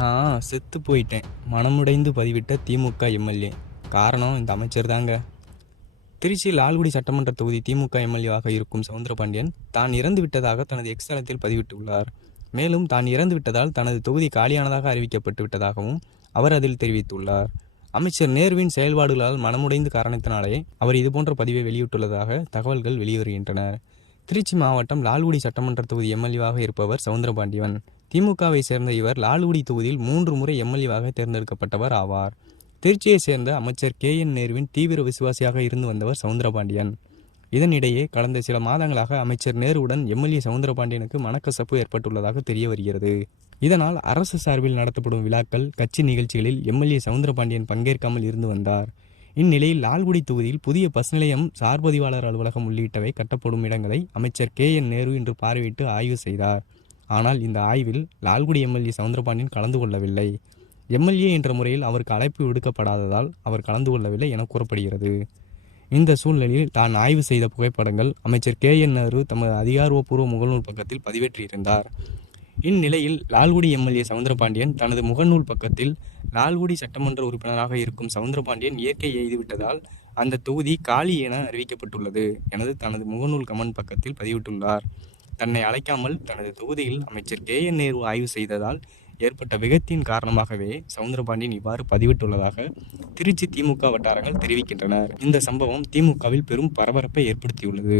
நான் செத்து போயிட்டேன் மனமுடைந்து பதிவிட்ட திமுக எம்எல்ஏ. காரணம் இந்த அமைச்சர் தாங்க. திருச்சி லால்குடி சட்டமன்ற தொகுதி திமுக எம்எல்ஏவாக இருக்கும் சவுந்தரபாண்டியன் தான் இறந்து விட்டதாக தனது எக்ஸ் தளத்தில் பதிவிட்டுள்ளார். மேலும் தான் இறந்து விட்டதால் தனது தொகுதி காலியானதாக அறிவிக்கப்பட்டு விட்டதாகவும் அவர் அதில் தெரிவித்துள்ளார். அமைச்சர் நேருவின் செயல்பாடுகளால் மனமுடைந்த காரணத்தினாலே அவர் இதுபோன்ற பதிவை வெளியிட்டுள்ளதாக தகவல்கள் வெளிவருகின்றன. திருச்சி மாவட்டம் லால்குடி சட்டமன்ற தொகுதி எம்எல்ஏவாக இருப்பவர் சவுந்தரபாண்டியன். திமுகவை சேர்ந்த இவர் லால்குடி தொகுதியில் 3 முறை எம்எல்ஏவாக தேர்ந்தெடுக்கப்பட்டவர் ஆவார். திருச்சியை சேர்ந்த அமைச்சர் KN நேருவின் தீவிர விசுவாசியாக இருந்து வந்தவர் சவுந்தரபாண்டியன். இதனிடையே கடந்த சில மாதங்களாக அமைச்சர் நேருவுடன் எம்எல்ஏ சவுந்தரபாண்டியனுக்கு மனக்கசப்பு ஏற்பட்டுள்ளதாக தெரிய வருகிறது. இதனால் அரசு சார்பில் நடத்தப்படும் விழாக்கள், கட்சி நிகழ்ச்சிகளில் எம்எல்ஏ சவுந்தரபாண்டியன் பங்கேற்காமல் இருந்து வந்தார். இந்நிலையில் லால்குடி தொகுதியில் புதிய பஸ் நிலையம், சார் பதிவாளர் அலுவலகம் உள்ளிட்டவை கட்டப்படும் இடங்களை அமைச்சர் KN நேரு இன்று பார்வையிட்டு ஆய்வு செய்தார். ஆனால் இந்த ஆய்வில் லால்குடி எம்எல்ஏ சவுந்தரபாண்டியன் கலந்து கொள்ளவில்லை. எம்எல்ஏ என்ற முறையில் அவருக்கு அழைப்பு விடுக்கப்படாததால் அவர் கலந்து கொள்ளவில்லை என கூறப்படுகிறது. இந்த சூழ்நிலையில் தான் ஆய்வு செய்த புகைப்படங்கள் அமைச்சர் KN நேரு தமது அதிகாரப்பூர்வ முகநூல் பக்கத்தில் பதிவேற்றியிருந்தார். இந்நிலையில் லால்குடி எம்எல்ஏ சவுந்தரபாண்டியன் தனது முகநூல் பக்கத்தில் லால்குடி சட்டமன்ற உறுப்பினராக இருக்கும் சவுந்தரபாண்டியன் இயற்கை எய்துவிட்டதால் அந்த தொகுதி காலி என அறிவிக்கப்பட்டுள்ளது என தனது முகநூல் கமெண்ட் பக்கத்தில் பதிவிட்டுள்ளார். தன்னை அழைக்காமல் தனது தொகுதியில் அமைச்சர் KN நேரு ஆய்வு செய்ததால் ஏற்பட்ட விகத்தின் காரணமாகவே சவுந்தரபாண்டியன் இவ்வாறு பதிவிட்டுள்ளதாக திருச்சி திமுக வட்டாரங்கள் தெரிவிக்கின்றனர். இந்த சம்பவம் திமுகவில் பெரும் பரபரப்பை ஏற்படுத்தியுள்ளது.